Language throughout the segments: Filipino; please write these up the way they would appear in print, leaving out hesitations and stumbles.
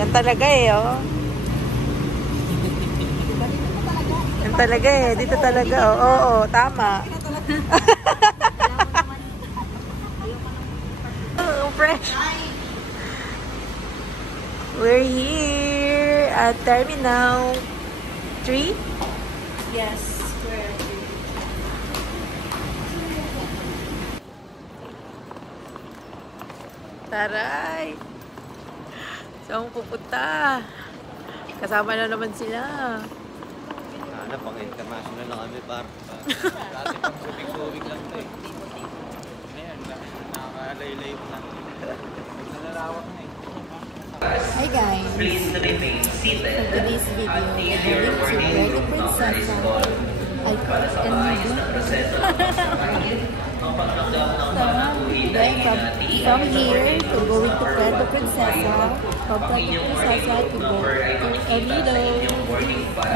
Yan talaga eh, oh. Yan talaga eh. Dito talaga, oh. Oo, tama. Oh, fresh. We're here at Terminal 3. Yes, we're at 3. Taray! Saan mo pupunta? Kasama na naman sila. Sana pang international lang kami par. Dati pang subig-subig lang ito eh. Ngayon, nakakalaylay mo lang. Nalalawak na eh. Hi guys! Please remain seated. For today's video, we're going to Puerto Princesa. Ay, then from here to going to Puerto Princesa. From Puerto Princesa to go to El Nido.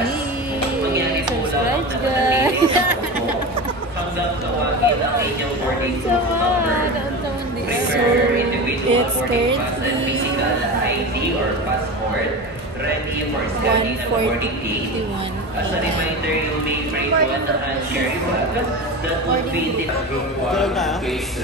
Yay! Subscribe guys! So, it's currently ID or passport ready for 1:41. As a reminder, you may bring one hand-carry bag that would be the group 1 case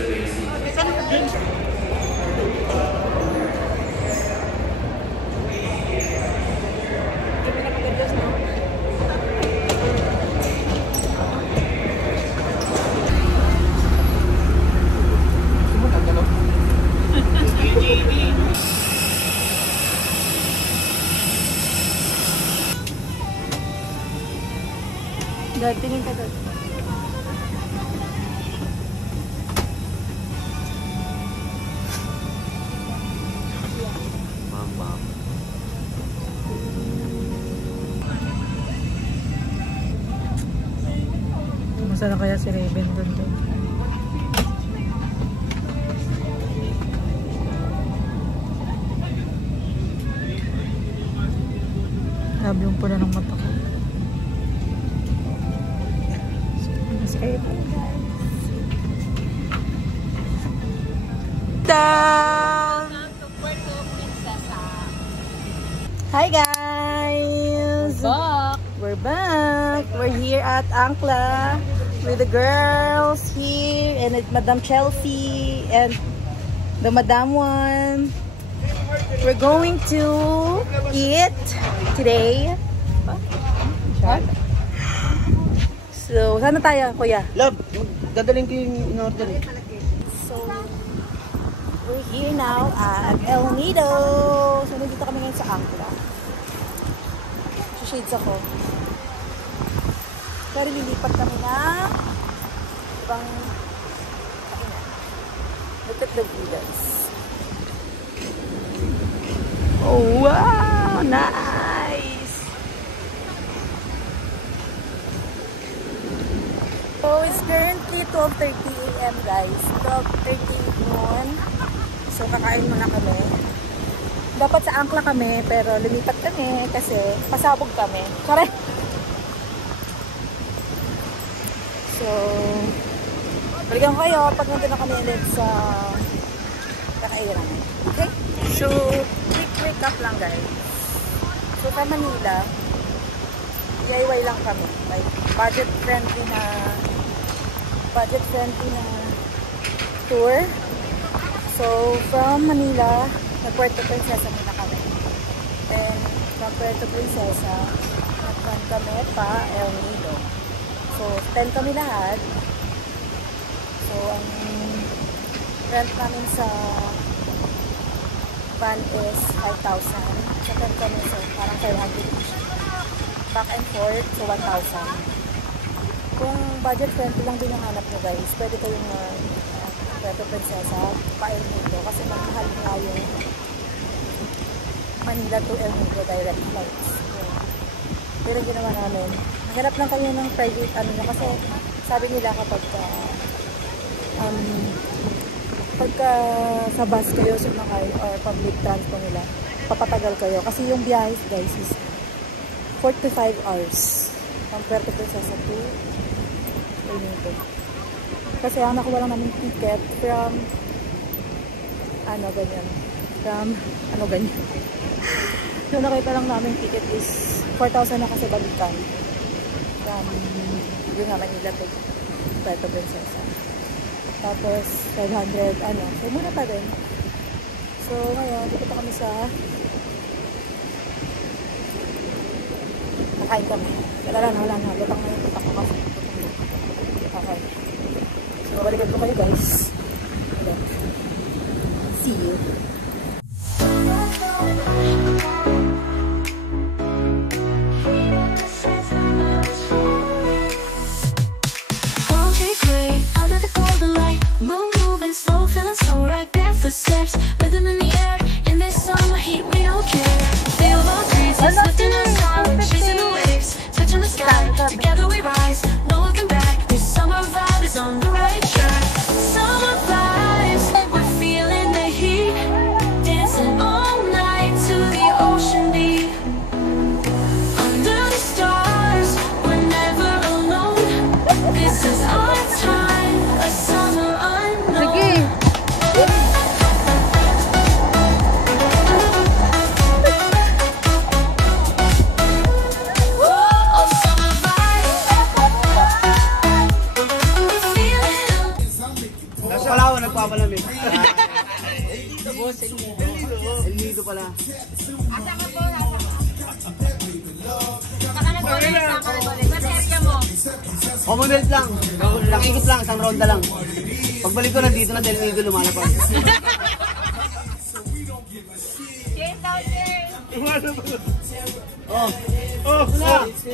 tingin ka doon. Mama. Kumusta na kaya si Raven doon? Grabe yung pula ng mata ko. Down. Hi guys! We're back! We're here at Angkla with the girls here and Madam Chelsea and the Madam one. We're going to eat today. So, saan na tayo, kuya? Love, dadaling ko yung in-order. So, we're here now at El Nido. So, nandito kami ngayon sa Angkla. Shades ako. Pero lilipat kami na ibang kainan. Look at the villas. Oh, wow! Nice! So, it's currently 12:30 AM guys. 12:30 noon. So, kakain muna kami. Dapat sa Angkla kami, pero lumipat kami kasi pasabog kami. Sorry! So, balikan ko kayo pag nandun na kami ulit sa kakainan namin. Okay? So, quick recap lang guys. So, sa Manila, DIY lang kami. Like, budget-friendly na tour. So, from Manila, nag-Puerto Princesa muna kami. Then, from Puerto Princesa, nag-run kami pa El Nido. So, 10 kami lahat. So, ang rent namin sa van is 5,000. Sa 10 kami, so parang 500 each. Back and forth, so 1,000. Kung budget friendly lang din ang hanap nyo guys, pwede kayong Puerto Princesa, pa El Nido, kasi mahal nga yung Manila to El Nido direct flights. Pero ginawa namin, naghanap lang kayo ng private kasi sabi nila kapag pagka sa bus kayo sumakay or public transport nila, papatagal kayo. Kasi yung biyahe guys is 4 to 5 hours from Puerto Princesa to El Nido. Kasi ang nakuha lang namin ticket from ganyan From, ano ganyan. Yung nakita lang namin ticket is 4,000 na kasi balikan. From, yun nga Manila to Puerto Princesa. Tapos, 500, ano. So, muna pa din. So, ngayon, dito pa kami sa nakain kami. Wala na. Lutang na yung tutak ko kasi. Okay. So, balikan ko kayo guys. Okay. See you. Steps, rhythm in the air, in this summer heat, we don't care. Feel the breeze, it's lifting us up, chasing the waves, touching the sky. Together we rise, no looking back. This summer vibe is on the right track. Summer vibes, we're feeling the heat, dancing all night to the ocean beat. Under the stars, we're never alone. This is our time, a summer unknown. Nagpapalamig. El Nido pala. Asa ka po? Saka na tuloy, saka na tuloy. Mas area mo? Commonwealth lang. Nakikip lang, isang ronda lang. Pagbalik ko nandito na sa El Nido, lumalapag. James out there! Oh!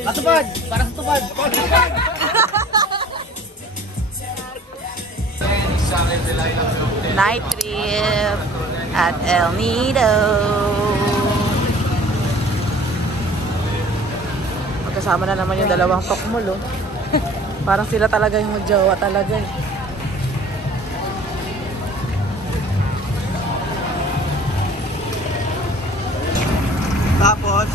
Katupad! Para sa tupad! Night trip at El Nido. Magkasama na naman yung dalawang tokmol, oh. Parang sila talaga yung magjowa talaga, eh. Tapos,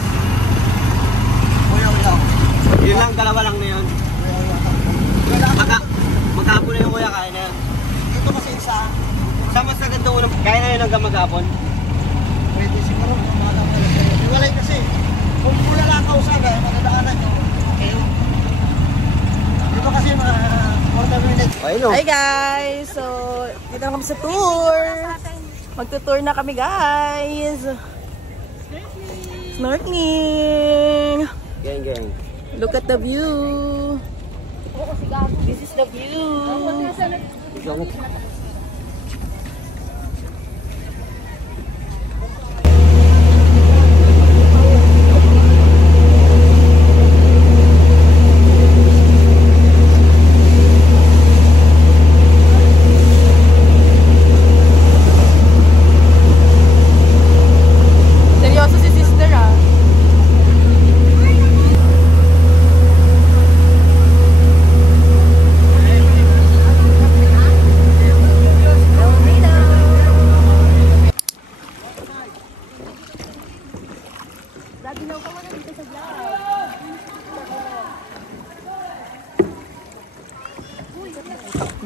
yun lang, dalawa lang na yun. Maghapon na yung kuya, kaya na yun. Ito kasi isa. Sa mas naganda unang, kaya na yun hanggang maghapon. Pwede siguro, iwalay kasi. Kung pula lang ka usaga, magdadaanan nyo. Okay. Di ba kasi mga 40 minutes? Hi guys! So, dito na kami sa tour. Magtutour na kami guys. Snorkeling! Gang. Look at the view. This is the view. Seryoso si sister, ah.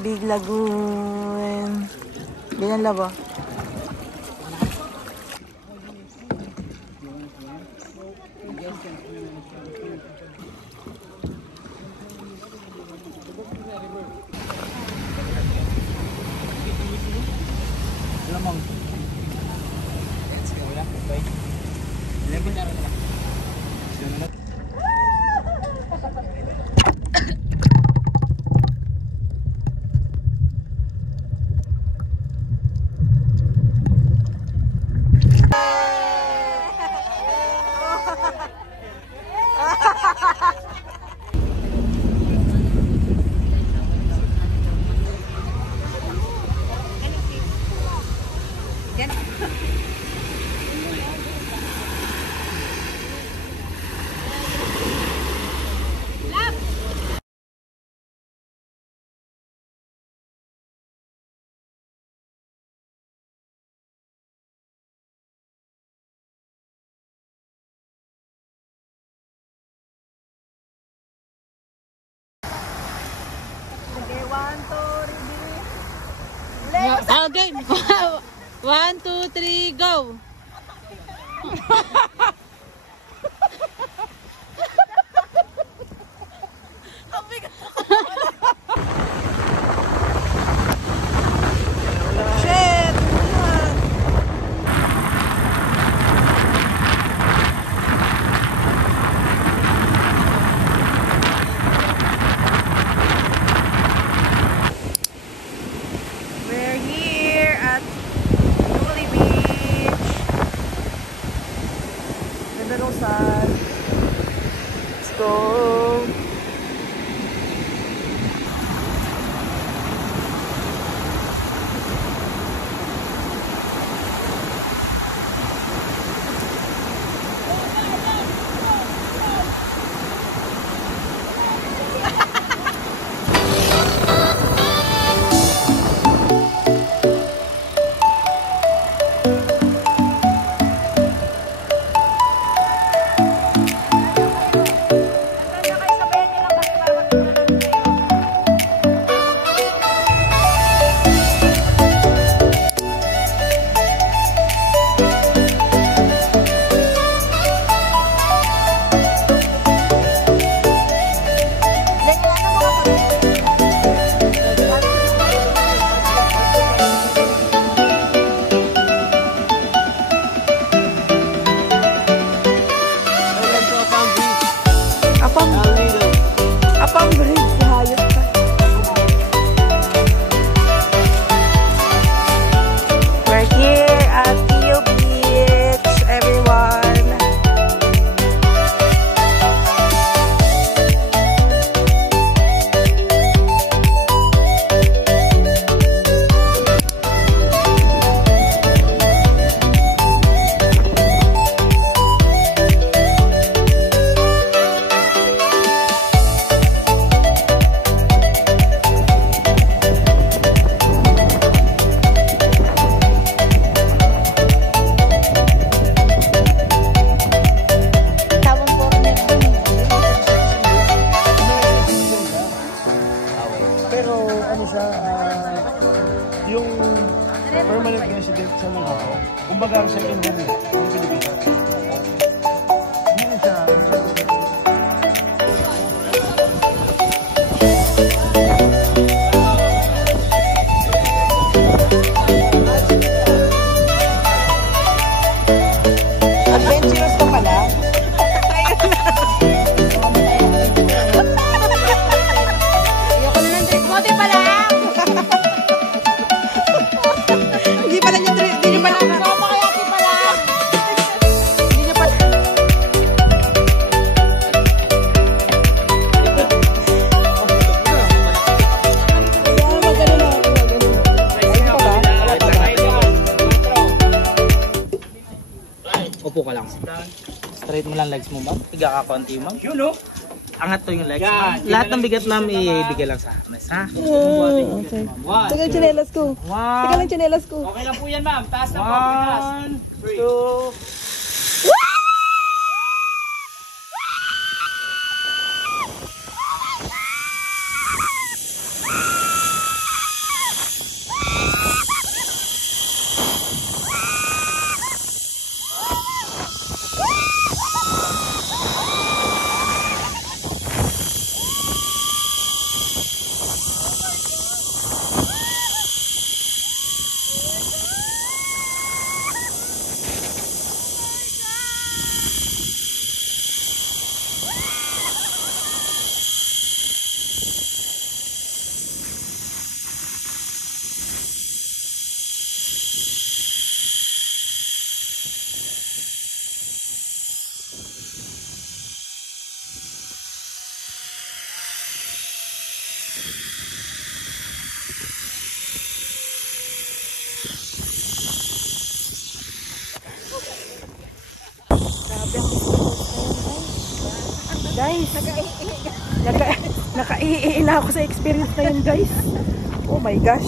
Big Lagoon. Ganyan laba. Lamang. Let's go lang. Bye. 11 na rin. Okay. 1, 2, 3, go! Let's go. Apang bridge, hayop ka. We're here at Kio Beach, everyone. Pero ano siya, yung permanent resident sa Manhattan, kumbaga ang second home niya, yung Pilipinas. Hindi siya. Adventurous ka pala. Hindi pala niya kasama kaya ati pala. Hindi niya pala. Upo ka lang. Straight mo lang legs mo, ma'am. Higa ka konti, ma'am. Angat to yung legs, ma'am. Lahat ng bigat, ma'am, ibigay lang sa akin. Ha? Okay. Teka lang tsinelas ko. Teka lang tsinelas ko. Okay lang po yan, ma'am. Taas na po. 1, 2, Guys, nakaiiin na ako sa experience na yun, guys. Oh my gosh.